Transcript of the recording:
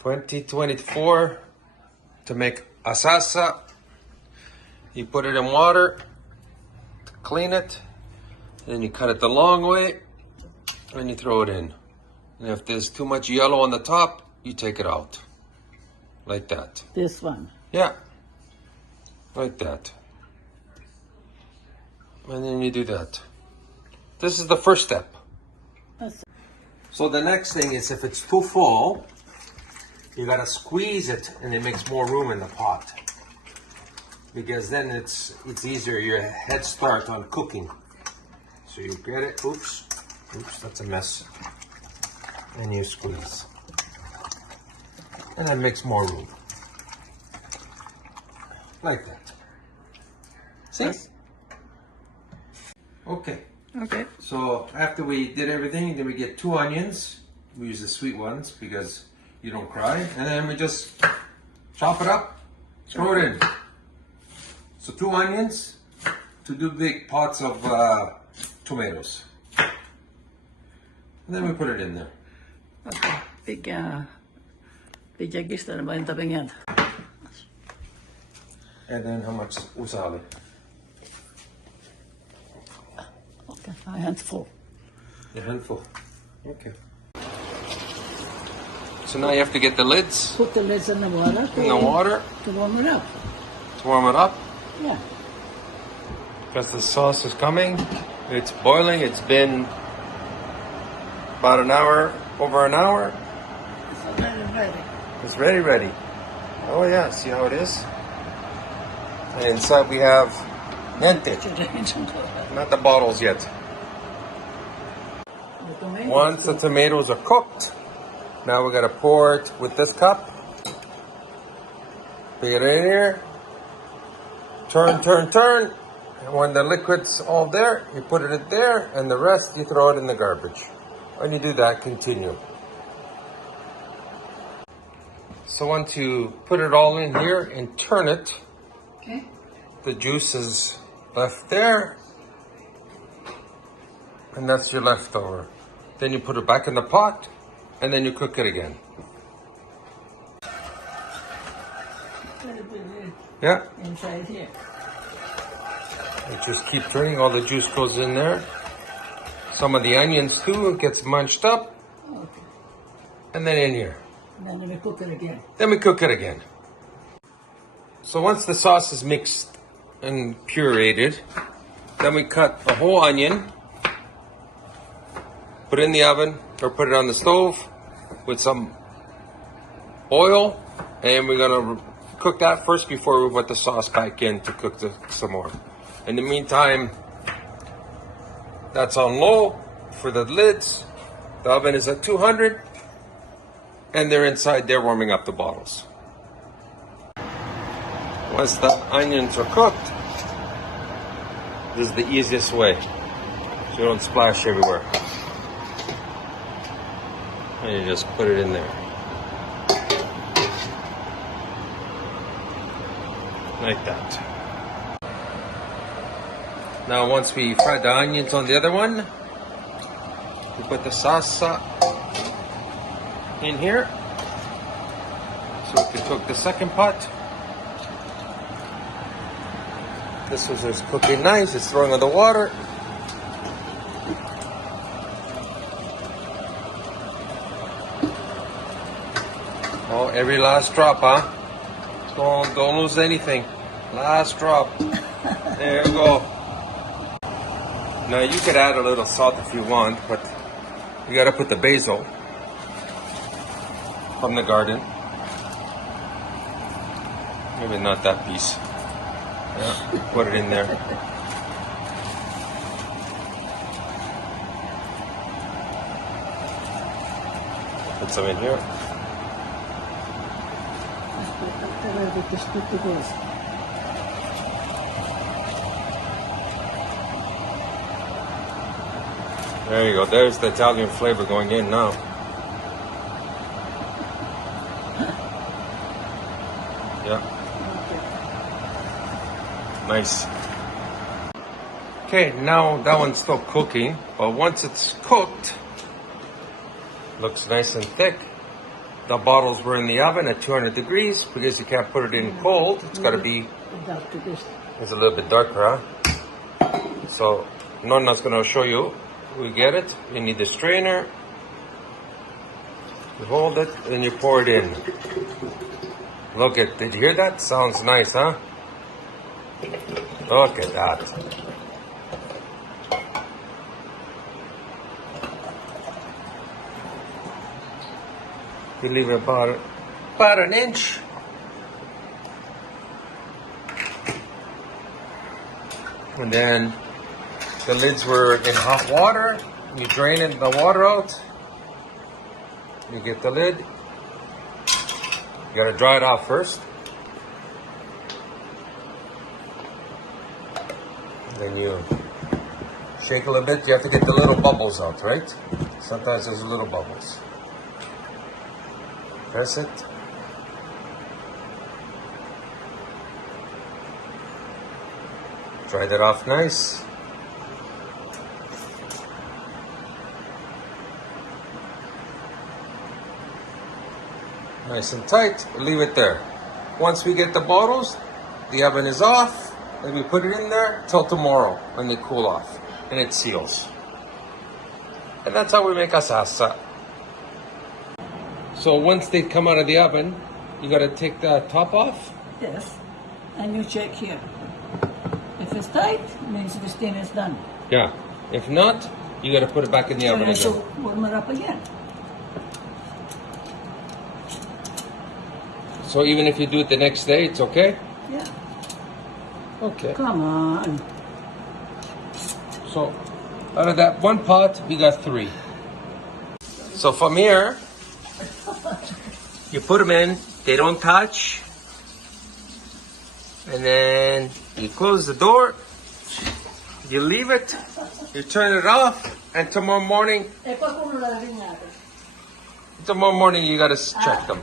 2024 to make a salsa. You put it in water to clean it, then you cut it the long way, and you throw it in. And if there's too much yellow on the top, you take it out. Like that. This one? Yeah. Like that. And then you do that. This is the first step. So the next thing is, if it's too full, you gotta squeeze it and it makes more room in the pot. Because then it's easier, your head start on cooking. So you get it, oops, that's a mess. And you squeeze. And that makes more room. Like that. See? Yes. Okay. Okay. So after we did everything, then we get 2 onions. We use the sweet ones because you don't cry. And then we just chop it up, throw it in. So 2 onions, 2 big pots of tomatoes. And then we put it in there. Okay. Bigger bara inte pengar. And then how much usali? Okay, a handful. A handful. Okay. So now you have to get the lids. Put the lids in the water. In the water. To warm it up. To warm it up. Yeah. Because the sauce is coming. It's boiling. It's been about an hour, over an hour. It's already ready. It's ready. Oh yeah, see how it is? And inside we have gente. Not the bottles yet. Once the tomatoes are cooked, now we're gonna pour it with this cup. Put it in here. Turn. And when the liquid's all there, you put it in there, and the rest you throw it in the garbage. When you do that, continue. So once you put it all in here and turn it, okay, the juice is left there, and that's your leftover. Then you put it back in the pot, and then you cook it again. Yeah. Inside here. You just keep turning, all the juice goes in there. Some of the onions too, it gets munched up. Okay. And then in here. And then we cook it again. Then we cook it again. So once the sauce is mixed and pureed, then we cut a whole onion, put it in the oven or put it on the stove with some oil, and we're gonna cook that first before we put the sauce back in to cook some more. In the meantime, that's on low for the lids. The oven is at 200, and they're inside there warming up the bottles. Once the onions are cooked, this is the easiest way, so you don't splash everywhere. And you just put it in there. Like that. Now once we fried the onions on the other one, we put the salsa in here. So we can cook the second pot. This was just cooking nice, it's throwing on the water. Oh, every last drop, huh? Don't lose anything. Last drop. There you go. Now you could add a little salt if you want, but you gotta put the basil from the garden. Maybe not that piece. Yeah, put it in there. Put some in here. There you go. There's the Italian flavor going in now. Yeah. Nice. Okay, now that one's still cooking, but once it's cooked, looks nice and thick, The bottles were in the oven at 200 degrees because you can't put it in cold. It's got to be... It's a little bit darker, huh? So, Nonna's going to show you. We get it. You need the strainer. You hold it and you pour it in. Look at, did you hear that? Sounds nice, huh? Look at that. You leave it about an inch. And then the lids were in hot water. You drain it, the water out. You get the lid. You gotta dry it off first. Then you shake a little bit. You have to get the little bubbles out, right? Sometimes there's little bubbles. Press it. Dry that off nice. Nice and tight. Leave it there. Once we get the bottles, the oven is off, and we put it in there till tomorrow when they cool off, and it seals. And that's how we make a salsa. So once they come out of the oven, you got to take the top off. Yes, and you check here. If it's tight, it means the steam is done. Yeah. If not, you got to put it back in the oven So again. warm it up again. So even if you do it the next day, it's okay? Yeah. Okay. Come on. So out of that one pot, we got 3. So from here, you put them in, they don't touch. And then you close the door, you leave it, you turn it off, and tomorrow morning you gotta check them.